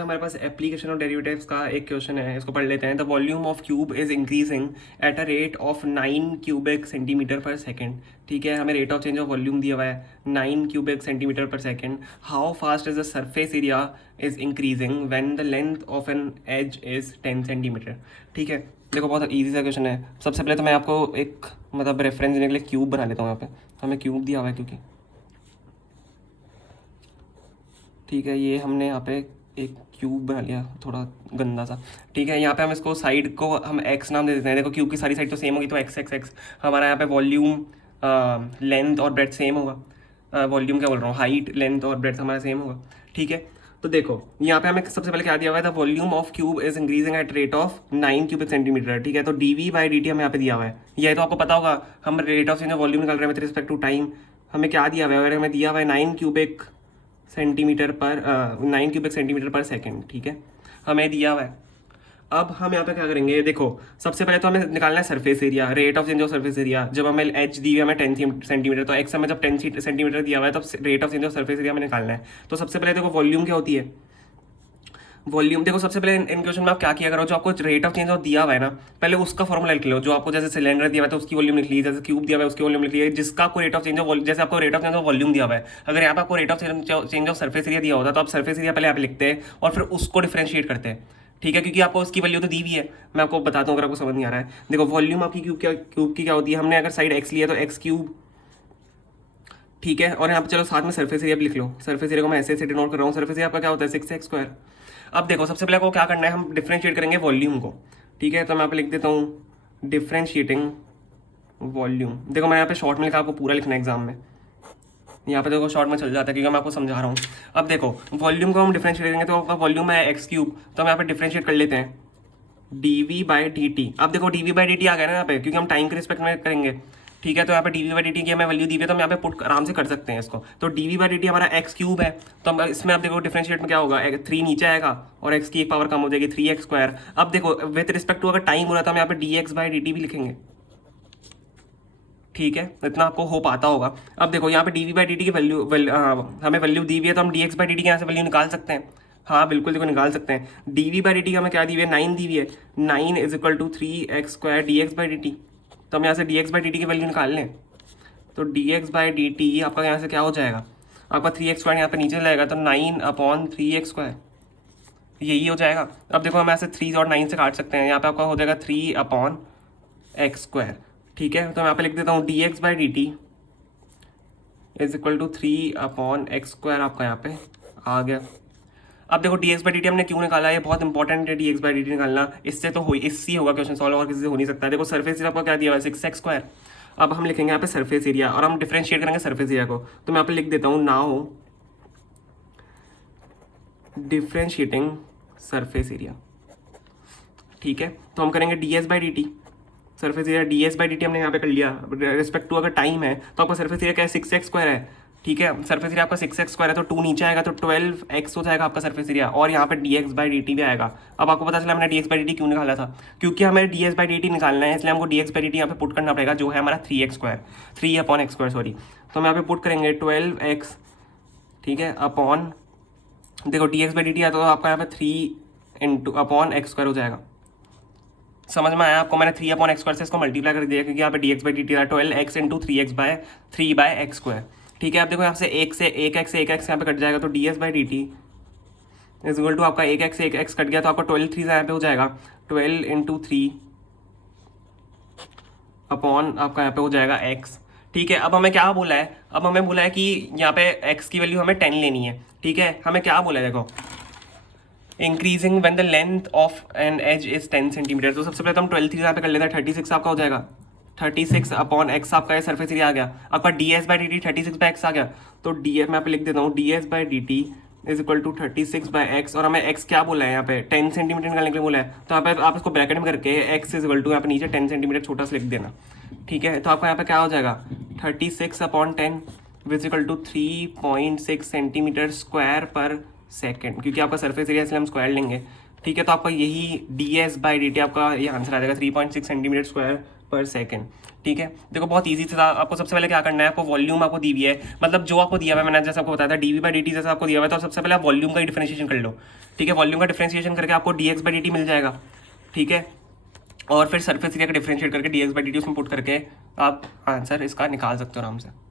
हमारे पास application of derivatives का एक क्वेश्चन है, इसको पढ़ लेते हैं। The volume of cube is increasing at a rate of 9 cubic centimetre per second. ठीक है, हमें rate of change of volume दिया हुआ है 9 cubic centimetre per second. How fast is the surface area is increasing when the length of an edge is 10 centimetre. ठीक है, देखो बहुत ईजी सा क्वेश्चन है। सबसे पहले तो मैं आपको एक रेफरेंस देने के लिए क्यूब बना लेता हूँ। यहाँ पे हमें क्यूब दिया हुआ है क्योंकि ठीक है, ये हमने यहाँ पे एक क्यूब बना लिया थोड़ा गंदा सा। ठीक है, यहाँ पे हम इसको साइड को हम एक्स नाम दे देते हैं। देखो क्यूब की सारी साइड तो सेम होगी तो एक्स एक्स एक्स। हमारा यहाँ पे वॉल्यूम, लेंथ और ब्रेड्थ सेम होगा। वॉल्यूम क्या बोल रहा हूँ, हाइट लेंथ और ब्रेड्थ हमारा सेम होगा। ठीक है, तो देखो यहाँ पे हमें सबसे पहले क्या दिया हुआ है, the volume of cube is increasing at rate of 9 cubic centimetre. ठीक है, तो dv/dt हमें यहाँ पे दिया हुआ है। ये तो आपको पता होगा, हम rate of change of volume निकाल रहे हैं विद रिस्पेक्ट टू टाइम। हमें क्या दिया हुआ है, अगर हमें दिया हुआ है 9 क्यूबिक सेंटीमीटर पर 9 क्यूबिक सेंटीमीटर पर सेकेंड। ठीक है, हमें दिया हुआ है। अब हम यहाँ पे क्या करेंगे, देखो सबसे पहले तो हमें निकालना है surface area, rate of change of surface area. जब हमें एच दी हुई है हमें 10 सेंटीमीटर, तो एक्स हमें जब 10 सेंटीमीटर दिया हुआ है तब rate of change of surface area हमें निकालना है। तो सबसे पहले देखो वॉल्यूम क्या होती है, वॉल्यूम देखो सबसे पहले इन क्वेश्चन में आप क्या किया करो, जो आपको रेट ऑफ चेंज ऑफ दिया हुआ है ना, पहले उसका फॉर्मूला लिख लो। जो आपको जैसे सिलेंडर दिया हुआ है तो उसकी वॉल्यूम लिख ली, जैसे क्यूब दिया हुआ है उसकी वॉल्यूम लिख ली। जिसका आपको रेट ऑफ चेंज ऑफ, जैसे आपको rate of change of volume दिया हुआ है, अगर यहाँ पे आपको rate of change of surface area दिया होता तो आप सरफेस एरिया पहले आप लिखते हैं और फिर उसको डिफरेंशिएट करते हैं। ठीक है, क्योंकि आपको उसकी वैल्यू तो दी हुई है। मैं आपको बताता हूँ अगर आपको समझ नहीं आ रहा है। देखो वॉल्यूम आपकी क्यूब की क्या होती है, हमने अगर साइड एक्स लिया तो एक्स क्यूब। ठीक है, और यहाँ पे चलो साथ में सरफेस एरिया भी लिख लो। सरफेस एरिया को मैं ऐसे डिनोट कर रहा हूँ। सरफेस एरिया आपका क्या होता है 6x²। अब देखो सबसे पहले आपको क्या करना है, हम डिफरेंशिएट करेंगे वॉल्यूम को। ठीक है, तो मैं यहाँ पे लिख देता हूँ डिफरेंशिएटिंग वॉल्यूम। देखो मैं यहाँ पे शॉर्ट में लिखा, आपको पूरा लिखना है एग्जाम में। यहाँ पे देखो शॉर्ट में चल जाता है क्योंकि मैं आपको समझा रहा हूँ। अब देखो वॉल्यूम को हम डिफरेंशिएट करेंगे तो आपका वॉल्यूम है एक्स क्यूब, तो हम यहाँ पे डिफरेंशिएट कर लेते हैं dv/dt। अब देखो dv/dt आ गया ना यहाँ पे, क्योंकि हम टाइम के रिस्पेक्ट में करेंगे। ठीक है, तो यहाँ पे dv/dt की हमें वैल्यू दी हुई है तो हम यहाँ पे पुट आराम से कर सकते हैं इसको। तो dv/dt हमारा x क्यूब है, तो हम इसमें अब देखो डिफरेंशिएट में क्या होगा, 3 नीचे आएगा और x की एक पावर कम हो जाएगी 3x²। अब देखो विद रिस्पेक्ट टू अगर टाइम हो रहा था हम यहाँ पे dx/dt भी लिखेंगे। ठीक है, इतना आपको हो पाता होगा। अब देखो यहाँ पे dv/dt की वैल्यू हमें वैल्यू दी हुई है तो हम dx/dt की यहाँ से वैल्यू निकाल सकते हैं। हाँ बिल्कुल, देखो निकाल सकते हैं। dv/dt का हमें क्या दी हुई है, 9 दी हुई है। 9 = 3x² dx/dt। तो हम यहाँ से dx/dt की वैल्यू निकाल लें तो dx/dt आपका यहाँ से क्या हो जाएगा, आपका 3x² यहाँ पे नीचे जाएगा तो 9/3x², यही हो जाएगा। अब देखो हम ऐसे 3 और 9 से काट सकते हैं, यहाँ पे आपका हो जाएगा 3/x²। ठीक है, तो मैं यहाँ पे लिख देता हूँ dx/dt = 3/x²। आपका यहाँ पे आ गया। अब देखो dx/dt हमने क्यों निकाला, ये बहुत इंपॉर्टेंट है dx/dt निकालना। इससे तो हो, इससे होगा क्वेश्चन सॉल्व, और किसी से हो नहीं सकता। देखो सरफेस एरिया आपको क्या दिया हुआ है 6x²। अब हम लिखेंगे यहाँ पे सरफेस एरिया और हम डिफरेंशिएट करेंगे सरफेस एरिया को। तो मैं यहाँ पे लिख देता हूँ नाउ डिफरेंशिएटिंग सरफेस एरिया। ठीक है, तो हम करेंगे ds/dt। सरफेस एरिया ds/dt हमने यहाँ पे कर लिया। रिस्पेक्ट टू अगर टाइम है तो आपका सरफेस एरिया क्या है 6x² है। ठीक है, सरफेस एरिया आपका 6x² है तो 2 नीचे आएगा तो 12x हो जाएगा आपका सरफेस एरिया, और यहाँ पे dx/dt भी आएगा। अब आपको पता चला मैंने dx/dt क्यों निकाला था, क्योंकि हमें dx/dt निकालना है, इसलिए हमको dx/dt यहाँ पे पुट करना पड़ेगा, जो है हमारा 3x², 3/x², सॉरी। तो हम यहाँ पे पुट करेंगे 12x। ठीक है, अपॉन, देखो dx/dt है तो आपका यहाँ पे 3/x² हो जाएगा। समझ में आया आपको, मैंने 3/x² से इसको मल्टीप्लाई कर दिया क्योंकि यहाँ पे dx/dt था 12x × 3x/3/x²। ठीक है, अब देखो यहाँ से 1 से 1x से 1x यहाँ पे कट जाएगा तो ds/dt = आपका 1x से 1x कट गया तो आपका 12 3 यहाँ पे हो जाएगा 12 × 3 अपॉन आपका यहाँ पे हो जाएगा x। ठीक है, अब हमें क्या बोला है, अब हमें बोला है कि यहाँ पे x की वैल्यू हमें 10 लेनी है। ठीक है, हमें क्या बोला है, देखो increasing when the length of an edge is 10 centimetre. तो सबसे पहले तो हम 12 3 यहाँ पे कर लेते हैं, 36 आपका हो जाएगा। 36/x आपका सरफेस एरिया आ गया। आपका ds/dt 36/x आ गया। तो ds मैं यहाँ पे लिख देता हूँ ds/dt = 36/x, और हमें x क्या बोला है यहाँ पे 10 सेंटीमीटर निकालने के लिए बोला है। तो यहाँ पे आप इसको ब्रैकेट में करके x = यहाँ पे नीचे 10 सेंटीमीटर छोटा सा लिख देना। ठीक है, तो आपका यहाँ पे क्या हो जाएगा 36/10 = 3.6 सेंटीमीटर² पर सेकेंड, क्योंकि आपका सरफेस एरिया इसलिए हम स्क्वायर लेंगे। ठीक है, तो आपका यही ds/dt आपका ये आंसर आ जाएगा 3.6 सेंटीमीटर² पर सेकेंड। ठीक है, देखो बहुत ईजी था। आपको सबसे पहले क्या करना है, आपको वॉल्यूम आपको दी हुई है, मतलब जो आपको दिया हुआ है, मैंने जैसे आपको बताया था dv/dt जैसा आपको दिया हुआ है, तो सबसे पहले आप वॉल्यूम का डिफरेंशिएशन कर लो। ठीक है, वॉल्यूम का डिफरेंशिएशन करके आपको dx/dt मिल जाएगा। ठीक है, और फिर सरफेस एरिया का डिफरेंशिएट करके dx/dt उसमें पुट करके आप आंसर इसका निकाल सकते हो आराम से।